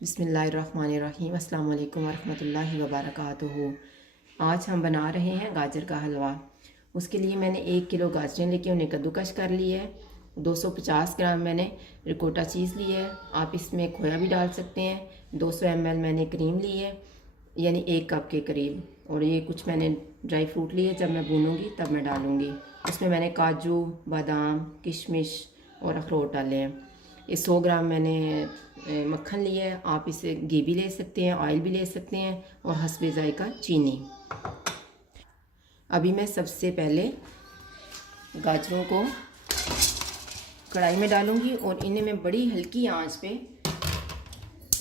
बिस्मिल्लाहिर्रहमानिर्रहीम अस्सलाम वालेकुम वरहमतुल्लाहि वबरकातुहू। आज हम बना रहे हैं गाजर का हलवा। उसके लिए मैंने 1 किलो गाजरें लेके उन्हें कद्दूकश कर ली है। 250 ग्राम मैंने रिकोटा चीज़ ली है, आप इसमें खोया भी डाल सकते हैं। 200 ml मैंने क्रीम ली है, यानी 1 कप के करीब। और ये कुछ मैंने ड्राई फ्रूट लिए, जब मैं भूनूंगी तब मैं डालूँगी। इसमें मैंने काजू, बादाम, किशमिश और अखरोट डाले हैं। ये 100 ग्राम मैंने मक्खन लिया है, आप इसे घी भी ले सकते हैं, ऑयल भी ले सकते हैं, और हस्बे ज़ायका चीनी। अभी मैं सबसे पहले गाजरों को कढ़ाई में डालूंगी और इन्हें मैं बड़ी हल्की आंच पे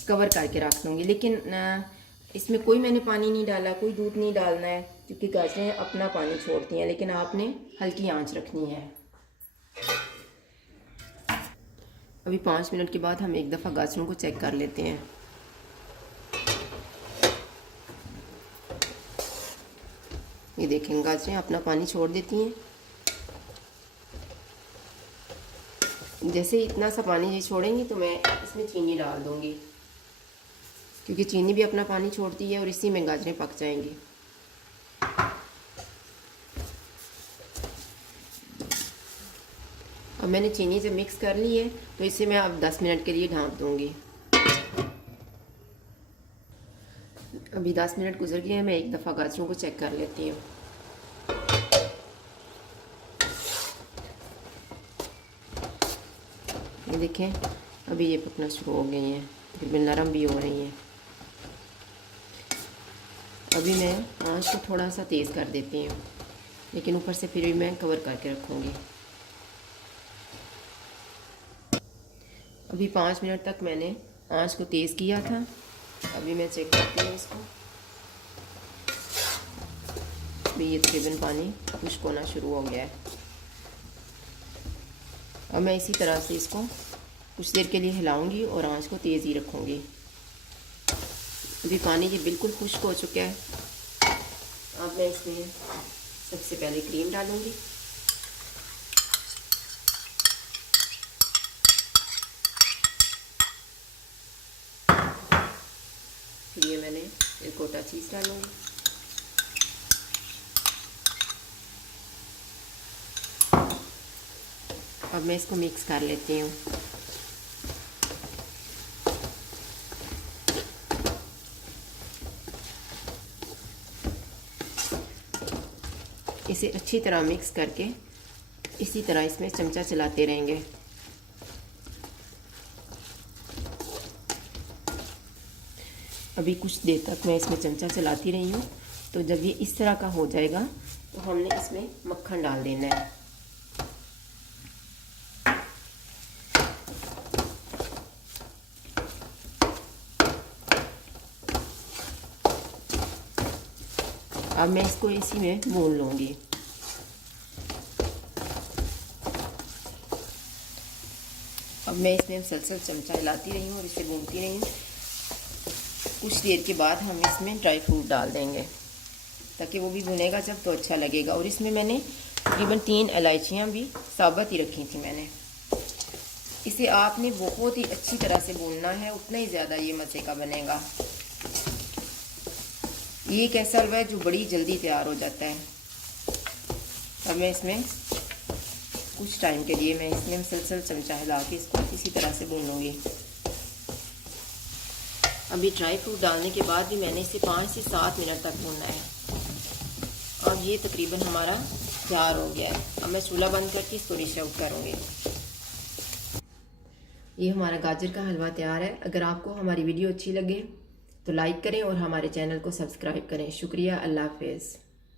कवर करके रख लूँगी। लेकिन इसमें कोई मैंने पानी नहीं डाला, कोई दूध नहीं डालना है, क्योंकि गाजरें अपना पानी छोड़ती हैं। लेकिन आपने हल्की आंच रखनी है। अभी 5 मिनट के बाद हम एक दफ़ा गाजरों को चेक कर लेते हैं। ये देखें, गाजरें अपना पानी छोड़ देती हैं। जैसे इतना सा पानी ये छोड़ेंगी तो मैं इसमें चीनी डाल दूंगी, क्योंकि चीनी भी अपना पानी छोड़ती है और इसी में गाजरें पक जाएंगी। अब मैंने चीनी से मिक्स कर ली है, तो इसे मैं अब 10 मिनट के लिए ढाँप दूंगी। अभी 10 मिनट गुजर गए हैं, मैं एक दफ़ा गाजरों को चेक कर लेती हूँ। ये देखें, अभी ये पकना शुरू हो गई हैं, फिर नरम भी हो रही हैं। अभी मैं आंच को थोड़ा सा तेज़ कर देती हूँ, लेकिन ऊपर से फिर भी मैं कवर करके रखूँगी। अभी 5 मिनट तक मैंने आंच को तेज़ किया था। अभी मैं चेक करती हूँ इसको। अभी ये तकरीबन पानी खुश्क होना शुरू हो गया है। अब मैं इसी तरह से इसको कुछ देर के लिए हिलाऊंगी और आंच को तेज़ ही रखूँगी। अभी पानी ये बिल्कुल खुश्क हो चुका है। अब मैं इसमें सबसे पहले क्रीम डालूँगी। फिर ये मैंने रिकोटा चीज़ डालूँगी। अब मैं इसको मिक्स कर लेती हूँ। इसे अच्छी तरह मिक्स करके इसी तरह इसमें चमचा चलाते रहेंगे। अभी कुछ देर तक मैं इसमें चमचा चलाती रही हूँ। तो जब ये इस तरह का हो जाएगा तो हमने इसमें मक्खन डाल देना है। अब मैं इसको इसी में भून लूँगी। अब मैं इसमें मुसलसल चमचा हिलाती रही हूँ और इसे भूनती रही हूँ। कुछ देर के बाद हम इसमें ड्राई फ्रूट डाल देंगे, ताकि वो भी भुनेगा जब तो अच्छा लगेगा। और इसमें मैंने तकरीबन 3 इलायचियाँ भी साबुत ही रखी थी मैंने। इसे आपने बहुत ही अच्छी तरह से भूनना है, उतना ही ज़्यादा ये मज़े का बनेगा। ये एक ऐसा हलवा है जो बड़ी जल्दी तैयार हो जाता है। अब मैं इसमें कुछ टाइम के लिए मैं इसमें मुसलसल चमचा हिला के इसको इसी तरह से भूनूंगी। अभी ड्राई फ्रूट डालने के बाद भी मैंने इसे 5 से 7 मिनट तक भूनना है। अब ये तकरीबन हमारा तैयार हो गया है। अब मैं चूल्हा बंद करके इसको डिश आउट करूँगी। ये हमारा गाजर का हलवा तैयार है। अगर आपको हमारी वीडियो अच्छी लगे तो लाइक करें और हमारे चैनल को सब्सक्राइब करें। शुक्रिया। अल्लाह हाफ़िज़।